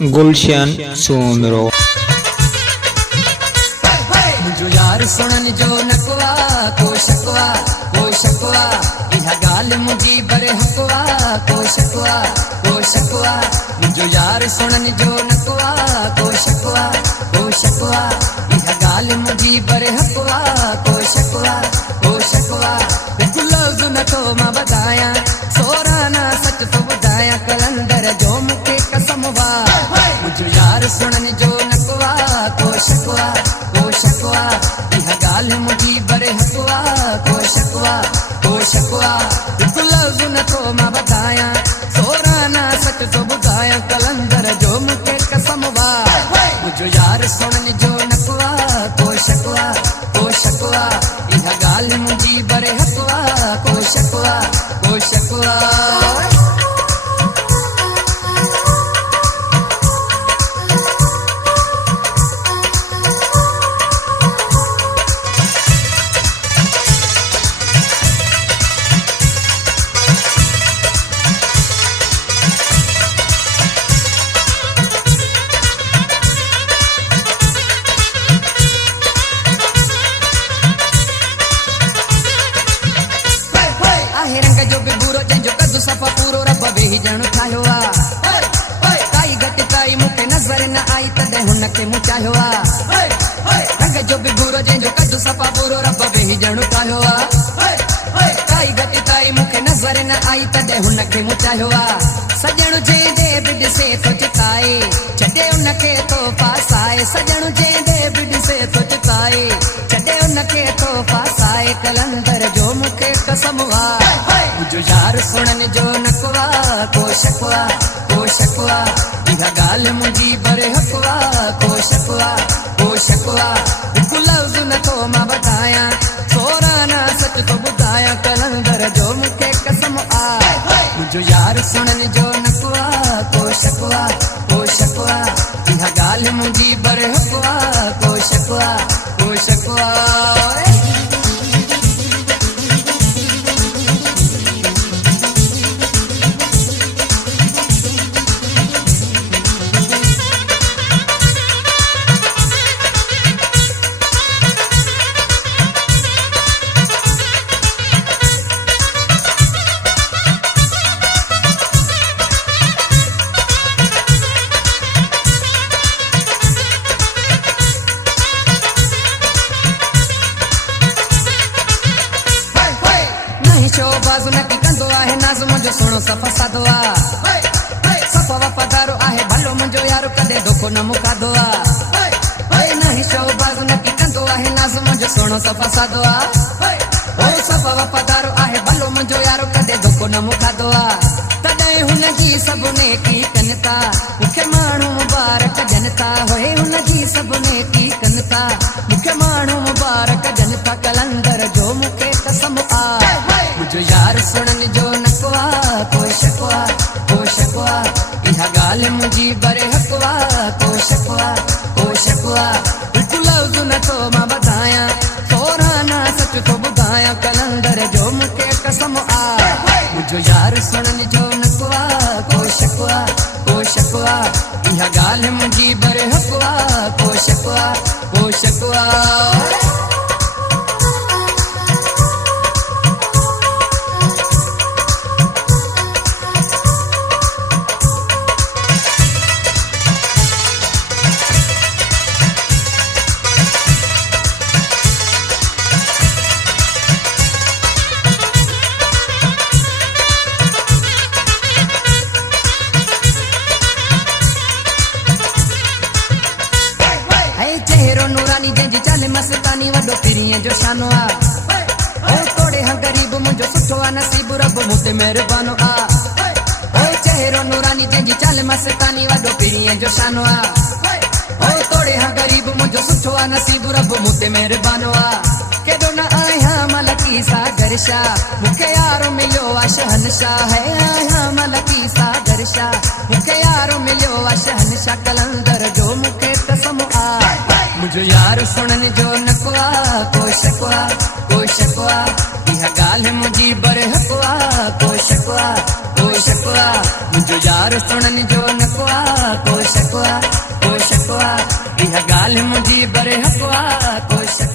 गुलशन सोमरो। मुझो यार सुनन जो नकवा को शकवा इहा गाल मुझी बरे हकवा को शकवा मुझो यार सुनन जो नकवा को शकवा इहा गाल मुझी बरे हकवा को शकवा बिल्कुल लफ्ज़ न तो मां बताया सोराना सच तो बुधाया कलंदर जो मुके कसम वा मुझो यार सुनन जो नकवा को शकवा इहा गाल मुझी बरे हकवा को शकवा बिल्कुल लफ्ज़ न तो मां बताया सोराना सच तो बुधाया कलंदर जो मुके कसम वा मुझो यार सुनन जो नकवा को शकवा इहा गाल मुझी बरे हकवा को शकवा जो भी बुरो जंजो कदू सफा पूरो रब बे ही जण ठायो आ काई घट काई मुके नजर न आई तदे हुन के मुचायो आ रंग जो भी बुरो जंजो कदू सफा पूरो रब बे ही जण ठायो आ काई घट काई मुके नजर न आई तदे हुन के मुचायो आ सजण जे दे बिड से तो चिताए छडे उन के तो पासाए सजण जे दे बिड से तो चिताए छडे उन के तो पासाए कलंदर जो मुके कसम वा मुझो यार सुनन जो नकवा को शकवा इहा गाल मुझी बरे हकवा को शकवा बिल्कुल लफ्ज़ न तो मां बताया सोराना सच तो बुधाया कलंदर जो मुके कसम आ मुझो यार सुनन जो नकवा को शकवा इहा गाल मुझी बरे हकवा को शकवा बाजू नकी कंदो आहे नाज़ मुझो सुनो सफ़ा सादो आ सफ़ा वफ़ादारो आहे भलो मुझो यारो कदे धोखो न मुकादो आ नहीं शो बाजू नकी कंदो आहे नाज़ मुझो सुनो सफ़ा सादो आ सफ़ा वफ़ादारो आहे भलो मुझो यारो कदे धोखो न मुकादो आ तदे हुन जी सबने की कनता मुखे माण्हू मुबारक जनता होए हुन जी सबने की कनता मुखे माण्हू मुबारक जनता कलंदर जो मुके कसम आ मुझो यार सुनन जो नकवा को शकवा इहा गाल मुझी बरे हकवा को शकवा बिल्कुल लफ्ज़ न तो मां बताया सोराना सच तो बुधाया कलंदर जो मुके कसम आ मुझो यार सुनन जो नकवा को शकवा इहा गाल मुझी बरे हकवा को शकवा चेहरो नूरानी जंजी चाले मस्तानी वडो पिरिये जो शानो आ ओ तोड़े हां गरीब मुझो सुठो आ नसीब रब मुते मेहरबानो आ ओ चेहरो नूरानी जंजी चाले मस्तानी वडो पिरिये जो शानो आ ओ तोड़े हां गरीब मुझो सुठो आ नसीब रब मुते मेहरबानो आ केदो न आया मलकी सागर शाह मुके यारो मिलो आ शहनशाह है आया मलकी सागर शाह मुके यारो मिलो आ शहनशाह कलंदर जो मुके कसम आ मुझो यार सुनन जो नकवा को शकवा इहा गाल मुझी बरे हकवा को शकवा मुंहिंजो यार सुणनि जो नकवा को शकवा इहा ॻाल्हि मुंहिंजी बरे हकवा को शकवा